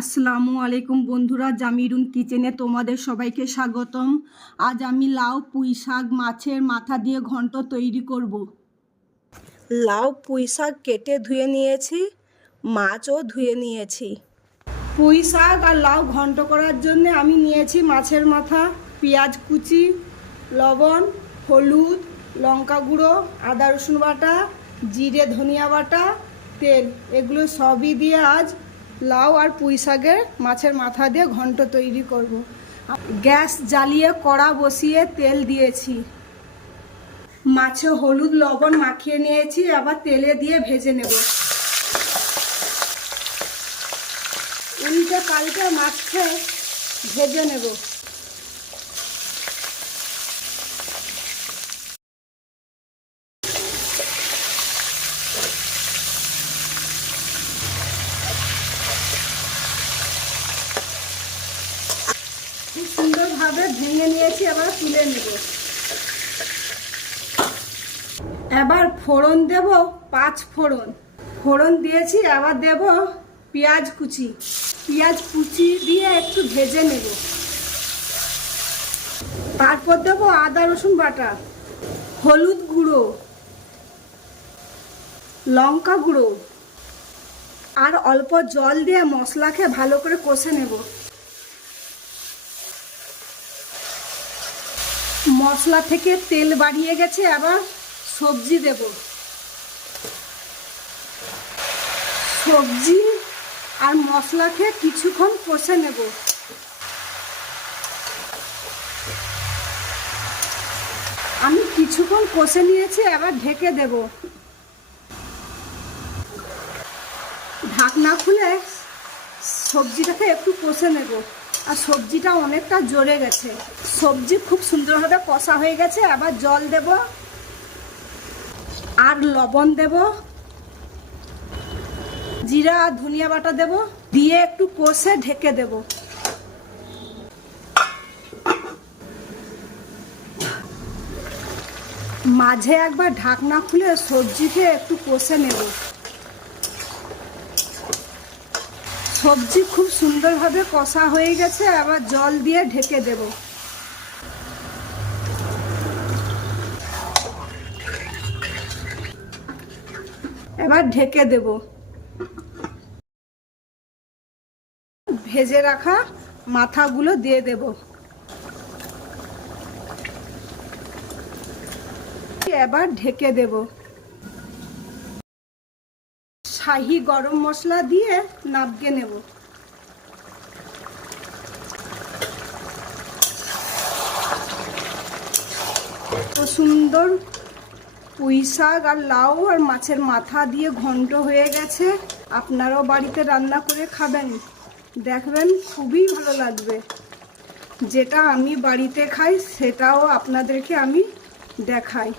আসসালামু আলাইকুম বন্ধুরা, জামিরুন কিচেনে তোমাদের সবাইকে স্বাগতম। আজ আমি লাউ পুঁই শাক মাছের মাথা দিয়ে ঘন্ট তৈরি করব। লাউ পুঁই শাক কেটে ধুয়ে নিয়েছি, মাছও ধুয়ে নিয়েছি। পুঁই শাক আর লাউ ঘন্ট করার জন্য আমি নিয়েছি মাছের মাথা, পেঁয়াজ কুচি, লবণ, হলুদ, লঙ্কা গুঁড়ো, আদা রসুন বাটা, জিরে ধনিয়া বাটা, তেল, এগুলো সবই দিয়ে আজ লাউ আর পুঁই শাকের মাছের মাথা দিয়ে ঘন্ট তৈরি করব। গ্যাস জ্বালিয়ে কড়া বসিয়ে তেল দিয়েছি, মাছে হলুদ লবণ মাখিয়ে নিয়েছি, আবার তেলে দিয়ে ভেজে নেব। উল্টে পাল্টে মাছকে ভেজে নেব। খুব সুন্দরভাবে ভেঙে নিয়েছি, আবার তুলে নেব। এবার ফোড়ন দেব, 5 ফোড়ন। ফোড়ন দিয়েছি, আবার দেব পেঁয়াজ কুচি। পেঁয়াজ কুচি দিয়ে একটু ভেজে নেব। তারপর দেব আদা রসুন বাটা, হলুদ গুঁড়ো, লঙ্কা গুঁড়ো, আর অল্প জল দিয়ে মশলাকে ভালো করে কষে নেব। মশলা থেকে তেল বাড়িয়ে গেছে, আবার সবজি দেব। সবজি আর মশলাকে কিছুক্ষণ কষে নেব। আমি কিছুক্ষণ কষে নিয়েছি, আবার ঢেকে দেব। ঢাকনা খুলে সবজিটাকে একটু কষে নেব। আর সবজিটা অনেকটা জ্বরে গেছে, সবজি খুব সুন্দরভাবে কষা হয়ে গেছে। আবার জল দেব আর লবণ দেব, জিরা আর ধনিয়া বাটা দেব, দিয়ে একটু কষে ঢেকে দেব। মাঝে একবার ঢাকনা খুলে সবজিকে একটু কষে নেব। সবজি খুব সুন্দরভাবে কষা হয়ে গেছে, আবার জল দিয়ে ঢেকে দেব। এবার ঢেকে দেব। ভেজে রাখা মাথাগুলো দিয়ে দেব। এবার ঢেকে দেব। শাহি গরম মশলা দিয়ে নামিয়ে নেব। তো সুন্দর পুঁই শাক আর লাউ আর মাছের মাথা দিয়ে ঘন্ট হয়ে গেছে। আপনারাও বাড়িতে রান্না করে খাবেন, দেখবেন খুবই ভালো লাগবে। যেটা আমি বাড়িতে খাই সেটাও আপনাদেরকে আমি দেখাই।